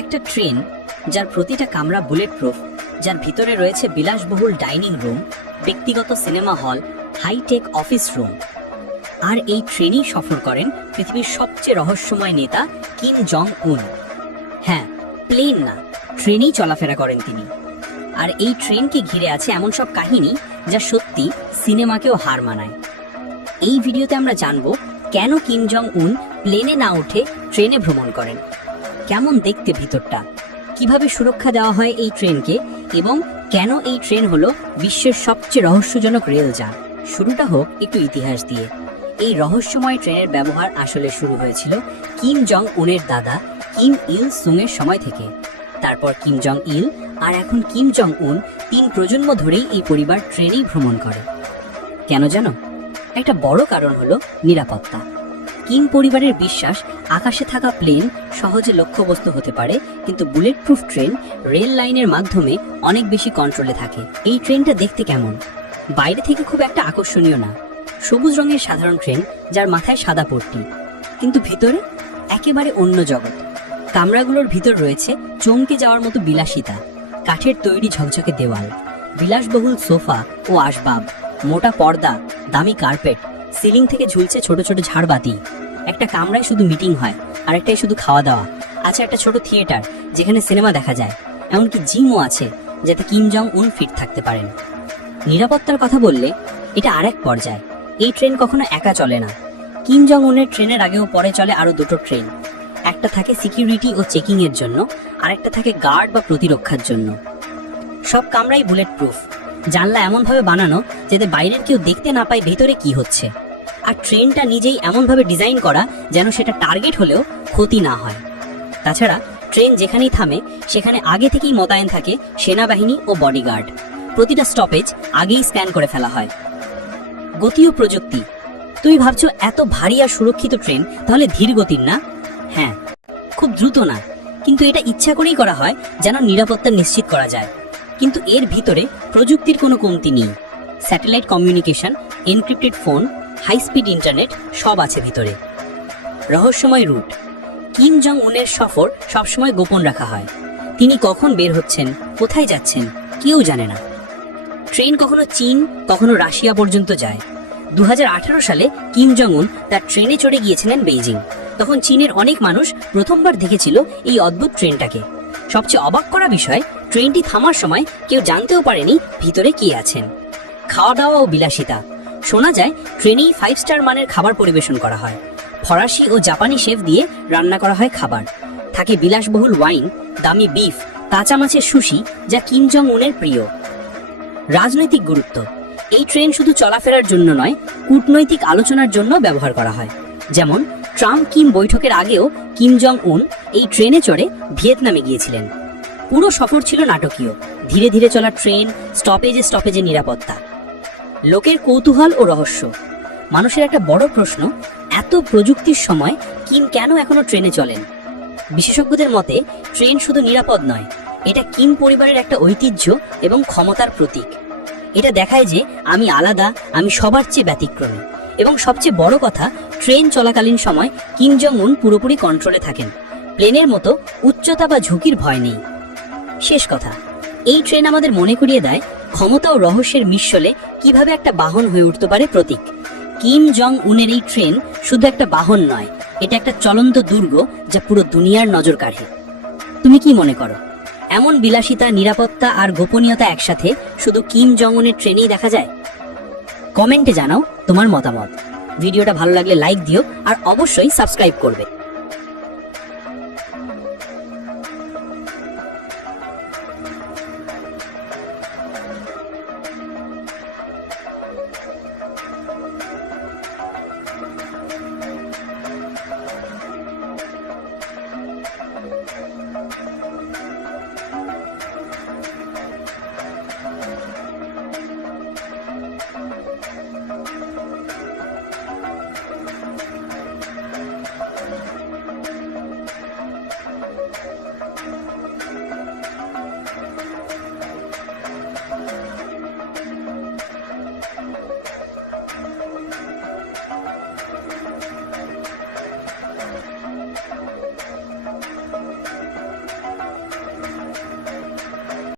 একটা ট্রেন যার প্রতিটা কামরা বুলেট প্রুফ, যার ভিতরে রয়েছে বিলাসবহুল ডাইনিং রুম, ব্যক্তিগত cinema hall, high tech office room. আর এই ট্রেনেই সফর করেন পৃথিবীর সবচেয়ে রহস্যময় নেতা কিম জং উন। হ্যাঁ, প্লেন না, ট্রেনেই চলাফেরা করেন তিনি। আর এই ট্রেনকে ঘিরে আছে এমন সব কাহিনী যা সত্যি সিনেমাকেও হার মানায়। এই ভিডিওতে আমরা জানব কেন কিম জং উন প্লেনে না উঠে ট্রেনে ভ্রমণ করেন, কেমন দেখতে ভিতরটা, কিভাবে সুরক্ষা দেওয়া হয় এই ট্রেনকে, এবং কেন এই ট্রেন হলো বিশ্বের সবচেয়ে রহস্যজনক রেলযান। শুরুটা হোক একটু ইতিহাস দিয়ে। এই রহস্যময় ট্রেনের ব্যবহার আসলে শুরু হয়েছিল কিম জং উনের দাদা কিম ইল সুংয়ের সময় থেকে। তারপর কিম জং ইল আর এখন কিম জং উন 3 প্রজন্ম ধরেই এই পরিবার ট্রেনেই ভ্রমণ করে। কেন জানো? একটা বড় কারণ হলো নিরাপত্তা। কিম পরিবারের বিশ্বাস আকাশে থাকা প্লেন সহজে লক্ষ্যবস্তু হতে পারে, কিন্তু বুলেট প্রুফ ট্রেন রেল লাইনের মাধ্যমে অনেক বেশি কন্ট্রোলে থাকে। এই ট্রেনটা দেখতে কেমন? বাইরে থেকে খুব একটা আকর্ষণীয় না, সবুজ রঙের সাধারণ ট্রেন যার মাথায় সাদা পট্টি, কিন্তু ভিতরে একেবারে অন্য জগৎ। কামরাগুলোর ভিতর রয়েছে চমকে যাওয়ার মতো বিলাসিতা, কাঠের তৈরি ঝকঝকে দেওয়াল, বিলাসবহুল সোফা ও আসবাব, মোটা পর্দা, দামি কার্পেট, সিলিং থেকে ঝুলছে ছোট ছোট ঝাড়বাতি। একটা কামরায় শুধু মিটিং হয়, আর একটাই শুধু খাওয়া দাওয়া। আছে একটা ছোট থিয়েটার যেখানে সিনেমা দেখা যায়, এমনকি জিমও আছে যাতে কিম জং উন ফিট থাকতে পারেন। নিরাপত্তার কথা বললে এটা আরেক পর্যায়ে। এই ট্রেন কখনো একা চলে না। কিম জং উনের ট্রেনের আগেও পরে চলে আরো 2টো ট্রেন। একটা থাকে সিকিউরিটি ও চেকিং এর জন্য, আরেকটা থাকে গার্ড বা প্রতিরক্ষার জন্য। সব কামরাই বুলেট প্রুফ, জানলা এমনভাবে বানানো যাতে বাইরের কেউ দেখতে না পায় ভেতরে কি হচ্ছে। আর ট্রেনটা নিজেই এমনভাবে ডিজাইন করা যেন সেটা টার্গেট হলেও ক্ষতি না হয়। তাছাড়া ট্রেন যেখানেই থামে সেখানে আগে থেকেই মোতায়েন থাকে সেনাবাহিনী ও বডিগার্ড। প্রতিটা স্টপেজ আগেই স্ক্যান করে ফেলা হয়। গতি ও প্রযুক্তি। তুমি ভাবছো এত ভারী আর সুরক্ষিত ট্রেন তাহলে ধীর গতির না? হ্যাঁ, খুব দ্রুত না, কিন্তু এটা ইচ্ছা করেই করা হয় যেন নিরাপত্তা নিশ্চিত করা যায়। কিন্তু এর ভিতরে প্রযুক্তির কোনো কমতি নেই। Satellite communication, encrypted phone, high speed internet সব আছে ভিতরে। রহস্যময় রুট। কিম জং উনের সফর সবসময় গোপন রাখা হয়। তিনি কখন বের হচ্ছেন, কোথায় যাচ্ছেন, কেউ জানে না। ট্রেন কখনো চীন, কখনো রাশিয়া পর্যন্ত যায়। 2018 সালে কিম জং উন তার ট্রেনে চড়ে গিয়েছিলেন বেইজিং। তখন চীনের অনেক মানুষ প্রথমবার দেখেছিল এই অদ্ভুত ট্রেনটাকে। সবচেয়ে অবাক করা বিষয়, ট্রেনটি থামার সময় কেউ জানতেও পারেনি ভিতরে কে আছেন। খাওয়া দাওয়া ও বিলাসিতা। শোনা যায় ট্রেনেই 5 স্টার মানের খাবার পরিবেশন করা হয়। ফরাসি ও জাপানি শেফ দিয়ে রান্না করা হয় খাবার। থাকে বিলাসবহুল ওয়াইন, দামি বিফ, কাঁচা মাছের সুশি, যা কিম জং উনের প্রিয়। রাজনৈতিক গুরুত্ব। এই ট্রেন শুধু চলাফেরার জন্য নয়, কূটনৈতিক আলোচনার জন্য ব্যবহার করা হয়। যেমন ট্রাম্প কিম বৈঠকের আগেও কিম জং উন এই ট্রেনে চড়ে ভিয়েতনামে গিয়েছিলেন। পুরো সফর ছিল নাটকীয়। ধীরে ধীরে চলা ট্রেন, স্টপেজে স্টপেজে নিরাপত্তা। লোকের কৌতূহল ও রহস্য। মানুষের একটা বড় প্রশ্ন, এত প্রযুক্তির সময় কিম কেন এখনো ট্রেনে চলেন? বিশেষজ্ঞদের মতে ট্রেন শুধু নিরাপদ নয়, এটা কিম পরিবারের একটা ঐতিহ্য এবং ক্ষমতার প্রতীক। এটা দেখায় যে আমি আলাদা, আমি সবার চেয়ে ব্যতিক্রমী। এবং সবচেয়ে বড় কথা, ট্রেন চলাকালীন সময় কিম জং উন পুরোপুরি কন্ট্রোলে থাকেন। প্লেনের মতো উচ্চতা বা ঝুঁকির ভয় নেই। শেষ কথা, এই ট্রেন আমাদের মনে করিয়ে দেয় ক্ষমতা ও রহস্যের মিশ্রলে কিভাবে একটা বাহন হয়ে উঠতে পারে প্রতীক। কিম জং উনের এই ট্রেন শুধু একটা বাহন নয়, এটা একটা চলন্ত দুর্গ যা পুরো দুনিয়ার নজর কাড়ে। তুমি কি মনে করো, এমন বিলাসিতা, নিরাপত্তা আর গোপনীয়তা একসাথে শুধু কিম জং উনের ট্রেনেই দেখা যায়? কমেন্টে জানাও তোমার মতামত। ভিডিওটা ভালো লাগলে লাইক দিও আর অবশ্যই সাবস্ক্রাইব করবে।